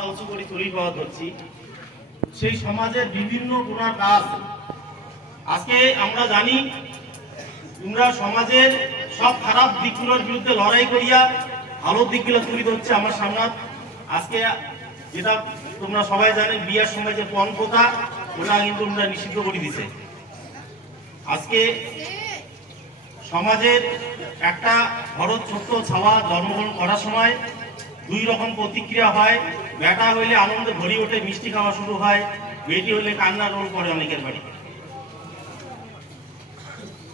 মাথা উঁচু করে তৈরি হওয়া ধরছি, সেই সমাজের বিভিন্ন গুণার কাজ আজকে আমরা জানি। তোমরা সমাজের সব খারাপ দিকগুলোর বিরুদ্ধে লড়াই করিয়া ভালো দিকগুলো তুলে ধরছে আমার সামনে। আজকে যেটা তোমরা সবাই জানে, বিয়ের সময় যে পণ প্রথা, ওটা কিন্তু তোমরা নিষিদ্ধ করে দিছে। আজকে সমাজের একটা ভরত ছোট্ট ছাওয়া জন্মগ্রহণ করার সময় দুই রকম প্রতিক্রিয়া হয়। বেটা হইলে আনন্দে ভরি ওঠে, মিষ্টি খাওয়া শুরু হয়। বেটি হইলে কান্না রোল করে অনেকের বাড়িতে।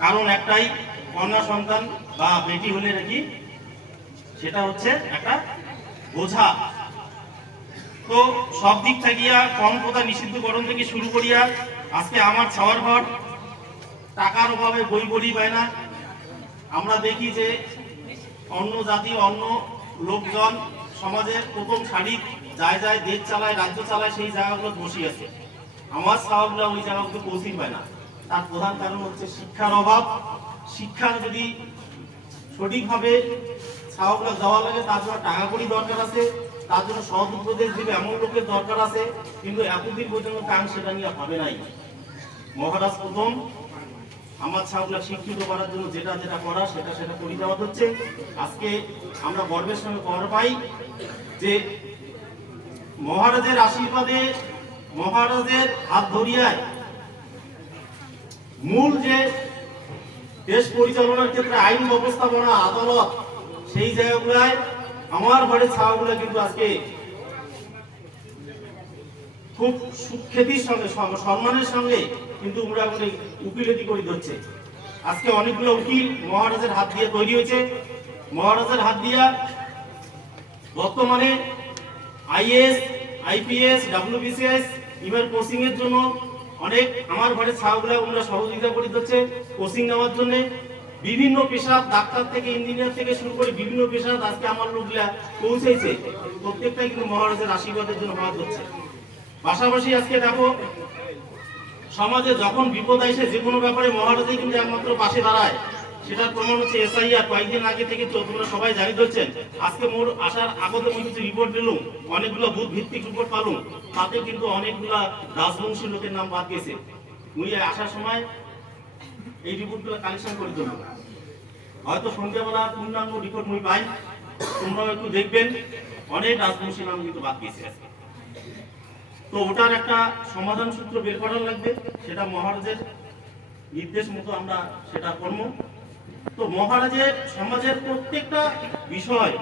কারণ একটাই, কন্যা সন্তান বা বেটি হলে নাকি সেটা হচ্ছে একটা বোঝা। তো সব দিক থাকিয়া পণ প্রথা নিষিদ্ধকরণ থেকে শুরু করিয়া আজকে আমার ছাওয়ার ঘর টাকার অভাবে বই বড়ি পায় না। আমরা দেখি যে অন্য জাতি অন্য লোকজন সমাজের প্রথম সারি যায় যায়, দেশ চালায়, রাজ্য চালায়, সেই জায়গাগুলো বসে আছে। আমার ছাওয়াগুলো ওই জায়গাগুলো পৌঁছই পায় না। তার প্রধান কারণ হচ্ছে শিক্ষার অভাব। শিক্ষা যদি সঠিকভাবে ছাওয়াগুলো দেওয়া লাগে, তার জন্য টাকা কড়ি দরকার আছে, তার জন্য সৎ উপদেশ দিবে এমন লোকের দরকার আছে। কিন্তু এতদিন পর্যন্ত কাম সেটা নিয়ে হবে নাই। মহারাজ প্রথম আমার ছাওয়াগুলো শিক্ষিত করার জন্য যেটা যেটা করা সেটা করে দেওয়া হচ্ছে। আজকে আমরা গর্বের সঙ্গে খবর পাই যে মহারাজের আশীর্বাদে, মহারাজের হাত ধরিয়ায় মূল যে দেশ পরিচালনার ক্ষেত্রে আইন ব্যবস্থাপনা, আদালত, সেই জায়গাগুলায় আমার ঘরের ছাওয়াগুলো কিন্তু আজকে খুব সুখ্যাতির সঙ্গে, সম্মানের সঙ্গে কিন্তু মোটামুটি উকিলতি করে ধরছে। আজকে অনেকগুলো উকিল মহারাজের হাত দিয়ে তৈরি হয়েছে। মহারাজের হাত দিয়া বর্তমানে আইএস, আইপিএস, ডাব্লিউবিসিএস এবার কোচিং এর জন্য অনেক আমার ঘরে ছাওয়াগুলো আমরা সহযোগিতা করে দিচ্ছে কোচিং নেওয়ার জন্য। বিভিন্ন পেশা, ডাক্তার থেকে ইঞ্জিনিয়ার থেকে শুরু করে বিভিন্ন পেশা আজকে আমার লোকগুলা পৌঁছেছে। প্রত্যেকটাই কিন্তু মহারাজের আশীর্বাদের জন্য হওয়া হচ্ছে। পাশাপাশি আজকে দেখো সমাজে যখন বিপদ আসে যে কোনো ব্যাপারে মহারাজই কিন্তু একমাত্র পাশে দাঁড়ায়। সেটার প্রমাণ হচ্ছে এসআইআর। কয়েকদিন আগে থেকে তোমরা সবাই জানি ধরছেন। আজকে মোর আসার আগতে আমি কিছু রিপোর্ট দিলাম, অনেকগুলো বুথ ভিত্তিক রিপোর্ট পালুম, তাতে কিন্তু অনেকগুলা রাজবংশী লোকের নাম বাদ গেছে। মুই আসার সময় এই রিপোর্টগুলো কালেকশন করে দেবো। হয়তো সন্ধ্যাবেলা পূর্ণাঙ্গ রিপোর্ট মুই পাই, তোমরাও একটু দেখবেন। অনেক রাজবংশী নাম কিন্তু বাদ গেছে আজকে। তো ওটার একটা সমাধান সূত্র বের করার লাগবে, সেটা মহারাজের নির্দেশ মতো আমরা সেটা করব। তো মহারাজের সমাজের প্রত্যেকটা বিষয়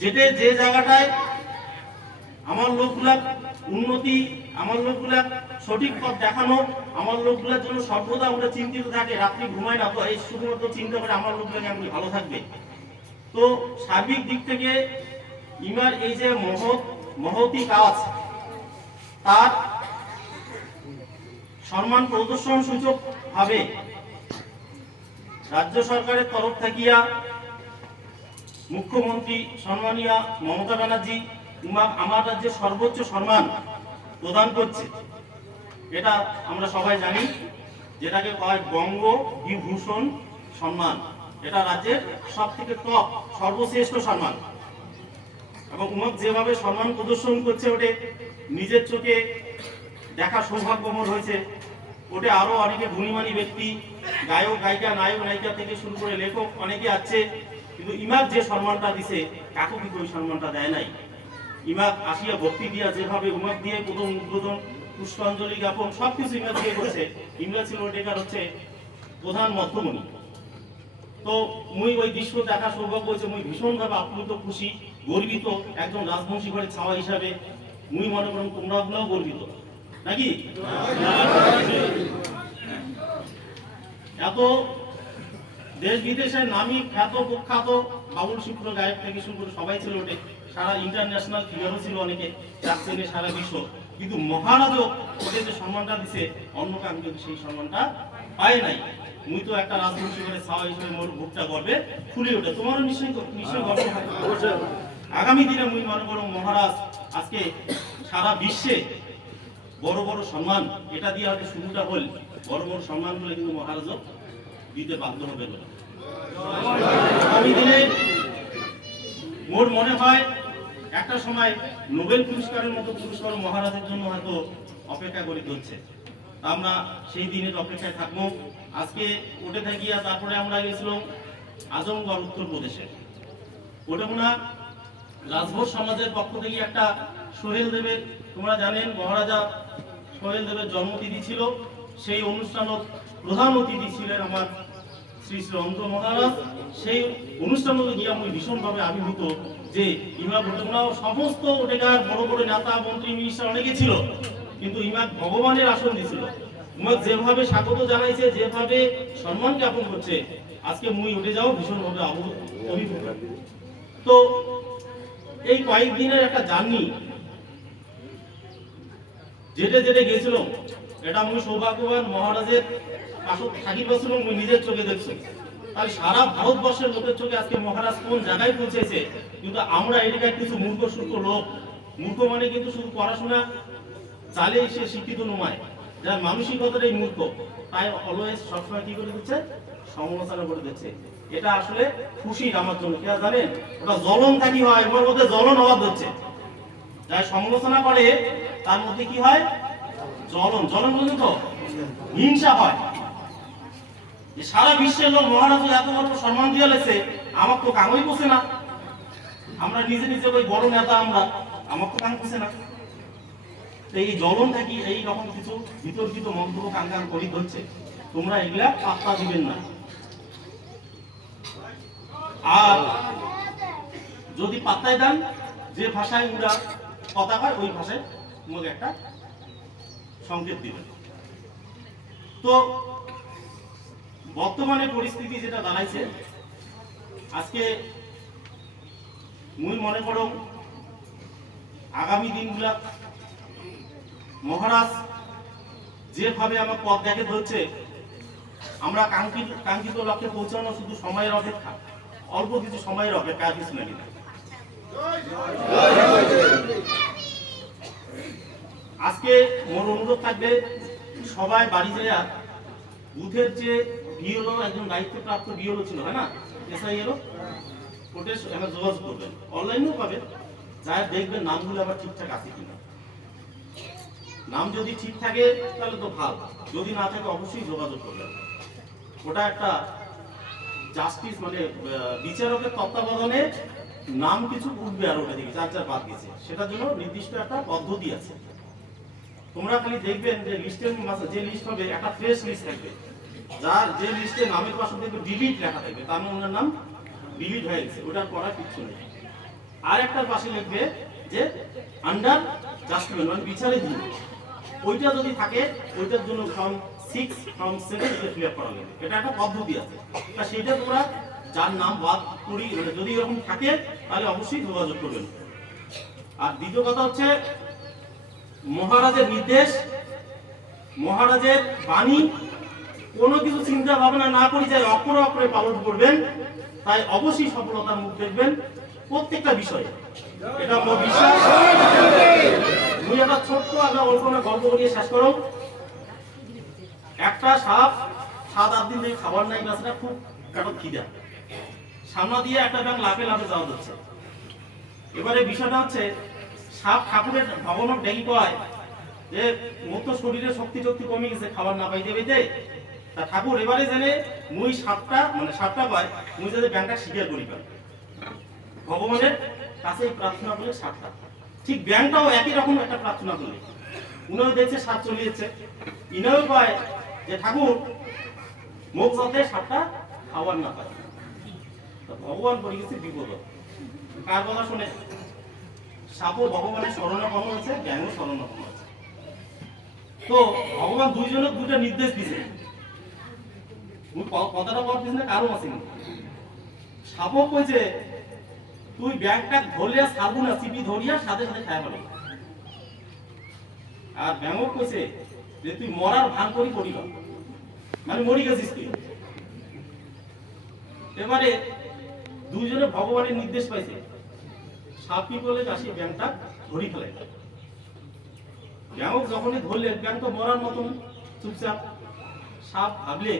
যেটা যে জায়গাটায় আমার লোকগুলা উন্নতি, আমার লোকগুলা সঠিক পথ দেখানো, আমার লোকগুলার জন্য সর্বদা আমরা চিন্তিত থাকে, রাত্রি ঘুমায় না, তো এই শুধুমাত্র চিন্তা করে আমার লোকগুলা কেমন ভালো থাকবে। তো সার্বিক দিক থেকে ইমার এই যে মহতি কাজ, তার সম্মান প্রদর্শন সূচক ভাবে রাজ্য সরকারের তরফ থাকিয়া মুখ্যমন্ত্রী সম্মানীয় মমতা ব্যানার্জি আমার রাজ্যের সর্বোচ্চ সম্মান প্রদান করছে। এটা আমরা সবাই জানি, যেটাকে কয় বঙ্গ বিভূষণ সম্মান। এটা রাজ্যের সব থেকে টপ সর্বশ্রেষ্ঠ সম্মান। এবং উমক যেভাবে সম্মান প্রদর্শন করছে, ওটা নিজের চোখে দেখা সৌভাগ্য মোর হয়েছে। ওটা আরো অনেকে গুণীমানী ব্যক্তি, গায়ক গায়িকা, নায়ক নায়িকা থেকে শুরু করে লেখক অনেকে আছে, কিন্তু ইমাক যে সম্মানটা দিছে কাকু কিন্তু ওই সম্মানটা দেয় নাই। ইমাক আসিয়া ভক্তি দিয়া যেভাবে উমাক দিয়ে প্রথম উদ্বোধন, পুষ্পাঞ্জলি জ্ঞাপন সবকিছু ইমাক দিয়ে করেছে। ইমরা ছিল ওটার হচ্ছে প্রধান মধ্যমণি। তো মুই ওই দৃশ্য দেখা সৌভাগ্য হয়েছে। মুই ভীষণভাবে আপ্লুত, খুশি, গর্বিত। একজন রাজবংশী ঘরে ছাওয়া হিসাবে মুই মনে করুন তোমরা গুলাও গর্বিত নাকি? এত দেশ বিদেশের নামী খ্যাত প্রখ্যাত বাউল শুক্র গায়ক থেকে শুরু করে সবাই ছিল ওটে। সারা ইন্টারন্যাশনাল ফিগারও ছিল অনেকে, যাচ্ছেন সারা বিশ্ব। কিন্তু মহারাজও ওদের যে সম্মানটা দিছে, অন্য কাউকে কিন্তু সেই সম্মানটা পায় নাই। মুই তো একটা রাজবংশী ঘরে ছাওয়া হিসেবে মোর বুকটা গর্বে ফুলে ওঠে। তোমারও নিশ্চয়ই গর্ব হবে। আগামী দিনে মুই মনে করো মহারাজ আজকে সারা বিশ্বে বড় বড় সম্মান, এটা দিয়ে হয়তো শুরুটা হল, বড় বড় সম্মানগুলো কিন্তু মহারাজও দিতে বাধ্য হবে বলে আগামী দিনে মোর মনে হয়। একটা সময় নোবেল পুরস্কারের মতো পুরস্কার মহারাজের জন্য হয়তো অপেক্ষা করে চলছে। আমরা সেই দিনের অপেক্ষায় থাকবো। আজকে ওঠে থাকিয়া তারপরে আমরা গেছিলাম আজমগড় উত্তরপ্রদেশে। ওটা মনে রাজভোজ সমাজের পক্ষ থেকে একটা সোহেল দেবের, তোমরা জানেন মহারাজা সোহেল দেবের জন্মতিথি ছিল, সেই অনুষ্ঠানও প্রধান অতিথি ছিলেন আমার শ্রী শ্রী অন্ত মহারাজ। সেই অনুষ্ঠানে গিয়ে আমি ভীষণভাবে আবির্ভূত যে ইমা ভোটেগুনাও সমস্ত ওটেকার বড় বড় নেতা মন্ত্রী মিনিস্টার অনেকে ছিল, কিন্তু ইমা ভগবানের আসন দিছিল। ইমাক যেভাবে স্বাগত জানাইছে, যেভাবে সম্মান জ্ঞাপন করছে, আজকে মুই উঠে যাও ভীষণভাবে অভিভূত। তো এই কয়েকদিনের একটা জার্নি যেতে যেতে গেছিল, এটা আমি সৌভাগ্যবান মহারাজের পাশে থাকি বছর মুই নিজের চোখে দেখছি। তাহলে সারা ভারতবর্ষের লোকের চোখে আজকে মহারাজ কোন জায়গায় পৌঁছেছে, কিন্তু আমরা এলাকায় কিছু মূর্খ সূর্খ লোক, মূর্খ মানে কিন্তু শুধু পড়াশোনা চালিয়ে সে শিক্ষিত নয়, যার মানসিকতাটাই মূর্খ, তাই অলওয়েজ সবসময় কি করে দিচ্ছে, সমালোচনা করে দিচ্ছে। এটা আসলে খুশির আমার জন্য, কে জানেন ওটা জ্বলন থাকি হয়, ওর মধ্যে জ্বলন অভাব হচ্ছে। যারা সমালোচনা করে তার মধ্যে কি হয়, জ্বলন, জ্বলন বুঝলেন তো, হিংসা হয়। সারা বিশ্বের লোক মহারাজ এত বড় সম্মান দিয়ে লেছে, আমার তো কামই বসে না, আমরা নিজে নিজে ওই বড় নেতা, আমরা আমার তো কাম বসে না। এই জ্বলন থাকি এই রকম কিছু বিতর্কিত মন্তব্য কাঙ্গান করি ধরছে, তোমরা এগুলা পাত্তা দিবেন না। আর যদি পাত্তায় দেন, যে ভাষায় ওরা কথা হয় ওই ভাষায় তোমাকে একটা সংকেত দিবেন। তো বর্তমানে পরিস্থিতি যেটা দাঁড়াইছে, আজকে মুই মনে করো আগামী দিনগুলা মহারাজ যেভাবে আমার পথ দেখে ধরছে, আমরা কাঙ্ক্ষিত লক্ষ্যে পৌঁছানো শুধু সময়ের অপেক্ষা, অল্প কিছু সময়ের অপেক্ষা, আর কিছু নাকি না। আজকে মোর অনুরোধ থাকবে, সবাই বাড়ি যায় বুথের যে বিএলও, একজন দায়িত্বপ্রাপ্ত বিএলও ছিল, হয় না, এসআইএলও, ওটা এবার যোগাযোগ করবেন, অনলাইনেও পাবেন, যা দেখবেন নামগুলো আবার ঠিকঠাক আছে কিনা। নাম যদি ঠিক থাকে তাহলে তো ভালো, যদি না থাকে অবশ্যই যোগাযোগ করবেন। ওটা একটা জাস্টিস মানে বিচারকের তত্ত্বাবধানে নাম কিছু উঠবে, আর ওটা থেকে যার যার বাদ গেছে, সেটার জন্য নির্দিষ্ট একটা পদ্ধতি আছে। তোমরা খালি দেখবেন যে লিস্টের মাঝে যে লিস্ট হবে একটা ফ্রেশ লিস্ট থাকবে, যার যে লিস্টে নামের পাশে দেখবে ডিলিট লেখা থাকবে, তার মানে ওনার নাম ডিলিট হয়ে গেছে, ওটার করার কিছু নেই। আর একটার পাশে লিখবে যে আন্ডার জাস্টিসমেন্ট মানে বিচারাধীন, ওইটা যদি থাকে ওইটার জন্য ফর্ম 6 ফর্ম 7 এটা ফিল আপ করা লাগবে। এটা একটা পদ্ধতি আছে, তা সেইটা তোমরা যার নাম বাদ করি যদি এরকম থাকে তাহলে অবশ্যই যোগাযোগ করবেন। আর দ্বিতীয় কথা হচ্ছে মহারাজের নির্দেশ, মহারাজের বাণী কোনো কিছু চিন্তা ভাবনা না করি যায় অক্ষরে অক্ষরে পালন করবেন, তাই অবশ্যই সফলতার মুখ দেখবেন প্রত্যেকটা বিষয়ে, এটা আমার বিশ্বাস। মুই একটা ছোট্ট একটা অল্প গল্প করিয়ে শেষ করো। একটা সাপ 7-8 দিন থেকে খাবার নাই, গাছটা খুব পেটত খিদা, সামনে দিয়ে একটা ব্যাং লাফে লাফে যাওয়া যাচ্ছে। এবারে বিষয়টা হচ্ছে সাপ ঠাকুরের ভগবান ডেকে কয় যে মোর তো শরীরে শক্তি কমে গেছে খাবার না পাইতে পাইতে, তা ঠাকুর এবারে জেনে মুই সাপটা পায়, মুই যাতে ব্যাংকটা স্বীকার করি পাই, ভগবানের কাছে প্রার্থনা করলে সাপটা ঠিক, ব্যাংকটাও একই রকম একটা প্রার্থনা করলে উনিও দেখছে সাপ চলে যাচ্ছে, ইনাও পায় যে ঠাকুর মুখ যাতে সাপটা খাবার না পায়। ভগবান পড়ে গেছে বিপদ, কার কথা শুনে? সাপও ভগবানের শরণাপন্ন আছে, জ্ঞানও শরণাপন্ন আছে। তো ভগবান দুইজনের দুইটা নির্দেশ দিছে, কথাটা বলার পিছনে কারণ আছে। সাপও কইছে তুই ব্যাংকটা ধরলিয়া ছাড়বো না, চিপি ধরিয়া সাথে সাথে খায় পাবি। আর ব্যাংক কইছে যে তুই মরার ভান করি করিবা, মানে মরি গেছিস তুই। এবারে দুইজনে ভগবানের নির্দেশ পাইছে, সাপ কি করলে আসি ব্যাংকটা ধরি ফেলে। ব্যাংক যখনই ধরলেন ব্যাংক তো মরার মতন চুপচাপ, সাপ ভাবলে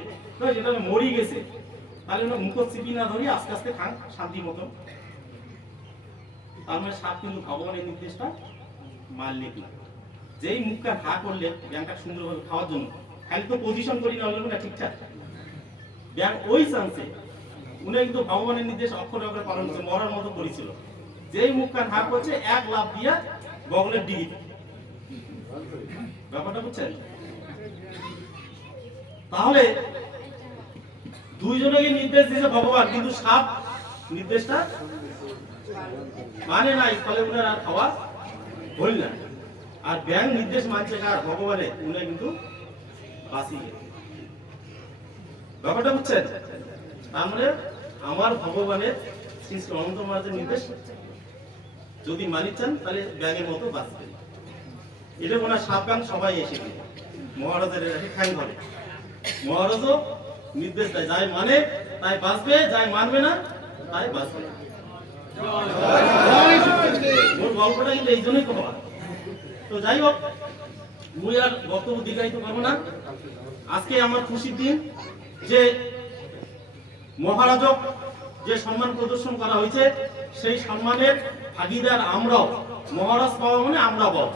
যেটা মরি গেছে, তাহলে মুখ চিপি না ধরি আস্তে আস্তে খান শান্তি মতন। তার মানে সাপ কিন্তু ভগবানের নির্দেশটা মানলে কি, যেই মুখটা হা করলে ব্যাংকটা সুন্দরভাবে খাওয়ার জন্য, খালি তো পজিশন করি না হলো না ঠিকঠাক, ব্যাংক ওই চান্সে উনি কিন্তু ভগবানের নির্দেশ অক্ষরে অক্ষরে পালন করছে, মরার মতো করেছিল। যেই মুখ কান হা করছে এক লাফ দিয়া বগলের ডিগি, ব্যাপারটা বুঝছেন? তাহলে দুইজনকে নির্দেশ দিয়েছে ভগবান, কিন্তু সাপ নির্দেশটা মানে নাই, ফলে উনার আর খাওয়া হইল না। আর ব্যাংক নির্দেশ মানছে কার? ভগবানের, উনি কিন্তু বাঁচিয়ে। ব্যাপারটা বুঝছেন? তার মানে আমার ভগবানের শ্রী শ্রী অনন্ত মহারাজের নির্দেশ যদি মানি চান তাহলে ব্যাঙের মতো বাঁচবে। এটা ওনার সাপ ব্যাংক সবাই এসে গেছে মহারাজের খ্যাং ধরে। মহারাজও নির্দেশ দেয়, যাই মানে তাই বাঁচবে, যাই মানবে না তাই বাঁচবে না। ওর গল্পটা কিন্তু এই জন্যই করা। তো যাই হোক, মুই আর বক্তব্য দীর্ঘায়িত করবো না। আজকে আমার খুশির দিন যে মহারাজক যে সম্মান প্রদর্শন করা হয়েছে, সেই সম্মানের ভাগিদার আমরাও। মহারাজ পাওয়া মানে আমরা পাবো।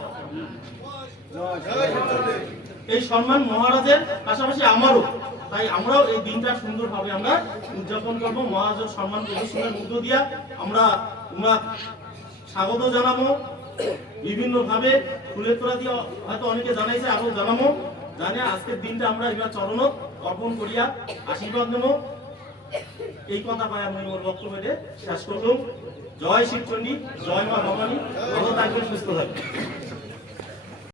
এই সম্মান মহারাজের পাশাপাশি আমারও, তাই আমরাও এই দিনটা সুন্দরভাবে আমরা উদযাপন করবো। মহারাজের সম্মান প্রদর্শনের মধ্য দিয়া আমরা উনার স্বাগত জানাবো, বিভিন্ন ভাবে ফুলের তোড়া দিয়ে হয়তো অনেকে জানাইছে, আরো জানাবো। জানে আজকের দিনটা আমরা এবার চরণ অর্পণ করিয়া আশীর্বাদ নেব। এই কথা পাই আমি ওর বক্তব্যে শেষ করলাম। জয় শিবচণ্ডী, জয় মা ভবানী, ভালো থাকবেন, সুস্থ থাকবেন।